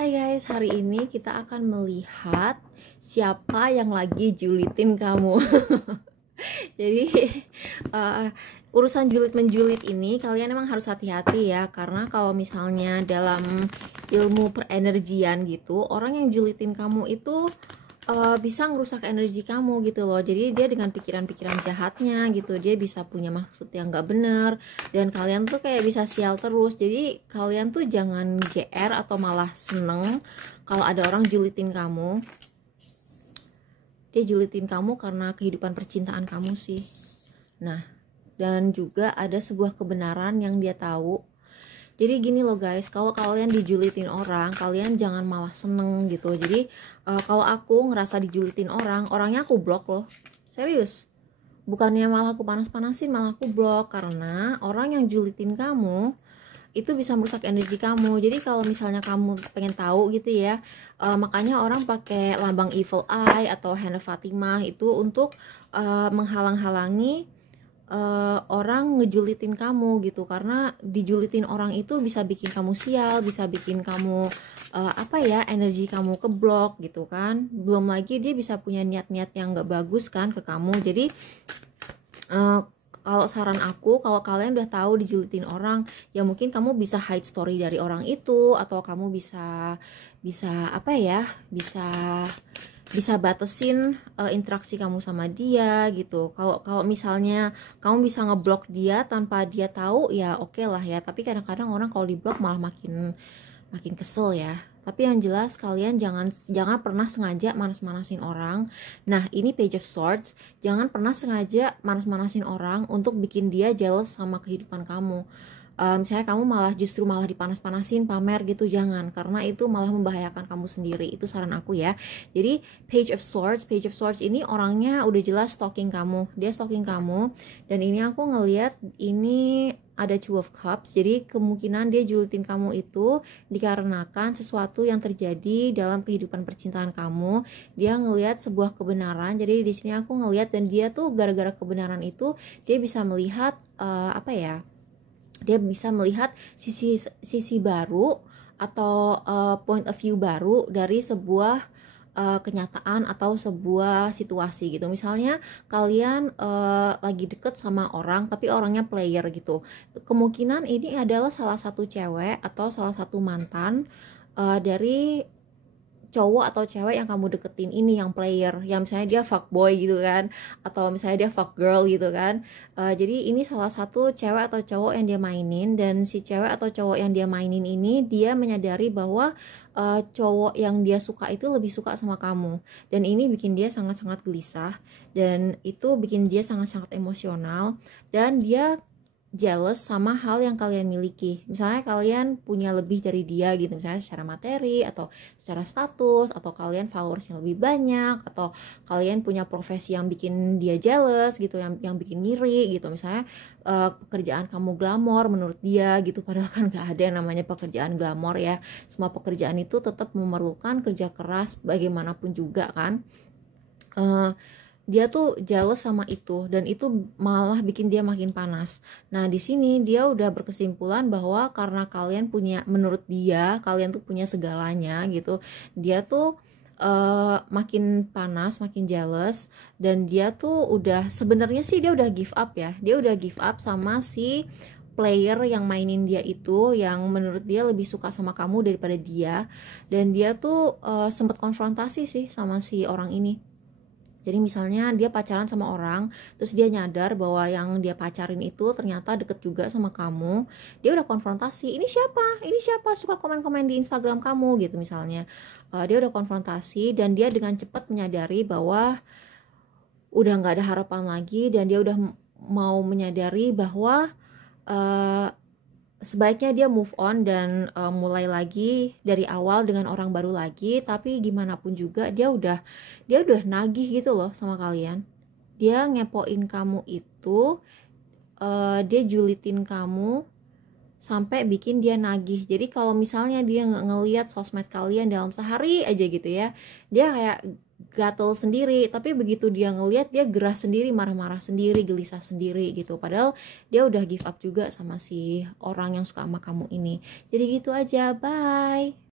Hai guys, hari ini kita akan melihat siapa yang lagi julitin kamu. Jadi uh, urusan julid menjulit ini kalian emang harus hati-hati ya, karena kalau misalnya dalam ilmu perenergian gitu, orang yang julitin kamu itu bisa ngerusak energi kamu gitu loh. Jadi dia dengan pikiran-pikiran jahatnya gitu, dia bisa punya maksud yang gak bener, dan kalian tuh kayak bisa sial terus. Jadi kalian tuh jangan GR atau malah seneng kalau ada orang julitin kamu. Dia julitin kamu karena kehidupan percintaan kamu sih. Nah, dan juga ada sebuah kebenaran yang dia tahu. Jadi gini loh guys, kalau kalian dijulitin orang, kalian jangan malah seneng gitu. Jadi kalau aku ngerasa dijulitin orang, orangnya aku blok loh. Serius. Bukannya malah aku panas-panasin, malah aku blok. Karena orang yang julitin kamu itu bisa merusak energi kamu. Jadi kalau misalnya kamu pengen tahu gitu ya, makanya orang pakai lambang evil eye atau hand of Fatimah itu untuk menghalang-halangi orang ngejulitin kamu gitu. Karena dijulitin orang itu bisa bikin kamu sial, bisa bikin kamu energi kamu keblok gitu kan. Belum lagi dia bisa punya niat-niat yang gak bagus kan ke kamu. Jadi kalau saran aku, kalau kalian udah tahu dijulitin orang, ya mungkin kamu bisa hide story dari orang itu, atau kamu bisa bisa batasin interaksi kamu sama dia gitu. Kalau misalnya kamu bisa ngeblok dia tanpa dia tahu, ya oke lah ya. Tapi kadang-kadang orang kalau diblok malah makin kesel ya. Tapi yang jelas kalian jangan pernah sengaja manas-manasin orang. Nah, ini Page of Swords, jangan pernah sengaja manas-manasin orang untuk bikin dia jealous sama kehidupan kamu. Misalnya kamu justru malah dipanas-panasin, pamer gitu, jangan, karena itu malah membahayakan kamu sendiri. Itu saran aku ya. Jadi Page of Swords ini orangnya udah jelas stalking kamu, dia stalking kamu. Dan ini aku ngelihat ini ada Two of Cups, jadi kemungkinan dia julitin kamu itu dikarenakan sesuatu yang terjadi dalam kehidupan percintaan kamu. Dia ngelihat sebuah kebenaran, jadi di sini aku ngelihat, dan dia tuh gara-gara kebenaran itu dia bisa melihat dia bisa melihat sisi baru atau point of view baru dari sebuah kenyataan atau sebuah situasi gitu. Misalnya kalian lagi deket sama orang tapi orangnya player gitu, kemungkinan ini adalah salah satu cewek atau salah satu mantan dari cowok atau cewek yang kamu deketin ini, yang player, yang misalnya dia fuckboy gitu kan, atau misalnya dia fuck girl gitu kan. Jadi ini salah satu cewek atau cowok yang dia mainin, dan si cewek atau cowok yang dia mainin ini dia menyadari bahwa cowok yang dia suka itu lebih suka sama kamu, dan ini bikin dia sangat-sangat gelisah, dan itu bikin dia sangat-sangat emosional, dan dia jealous sama hal yang kalian miliki. Misalnya kalian punya lebih dari dia gitu, misalnya secara materi atau secara status, atau kalian followers yang lebih banyak, atau kalian punya profesi yang bikin dia jealous gitu, yang bikin ngiri gitu. Misalnya pekerjaan kamu glamor menurut dia gitu, padahal kan gak ada yang namanya pekerjaan glamor ya. Semua pekerjaan itu tetap memerlukan kerja keras bagaimanapun juga kan. Dia tuh jealous sama itu, dan itu malah bikin dia makin panas. Nah, di sini dia udah berkesimpulan bahwa karena kalian punya, menurut dia kalian tuh punya segalanya gitu, dia tuh makin panas, makin jealous, dan dia tuh udah, sebenarnya sih dia udah give up ya. Dia udah give up sama si player yang mainin dia itu, yang menurut dia lebih suka sama kamu daripada dia. Dan dia tuh sempat konfrontasi sih sama si orang ini. Jadi misalnya dia pacaran sama orang, terus dia nyadar bahwa yang dia pacarin itu ternyata deket juga sama kamu. Dia udah konfrontasi, ini siapa suka komen-komen di Instagram kamu gitu misalnya. Dia udah konfrontasi, dan dia dengan cepat menyadari bahwa udah gak ada harapan lagi, dan dia udah mau menyadari bahwa sebaiknya dia move on dan mulai lagi dari awal dengan orang baru lagi. Tapi gimana pun juga dia udah nagih gitu loh sama kalian. Dia ngepoin kamu itu, dia julitin kamu sampai bikin dia nagih. Jadi kalau misalnya dia ngelihat sosmed kalian dalam sehari aja gitu ya, dia kayak gatel sendiri, tapi begitu dia ngelihat, dia gerah sendiri, marah-marah sendiri, gelisah sendiri gitu. Padahal dia udah give up juga sama si orang yang suka sama kamu ini. Jadi gitu aja, bye.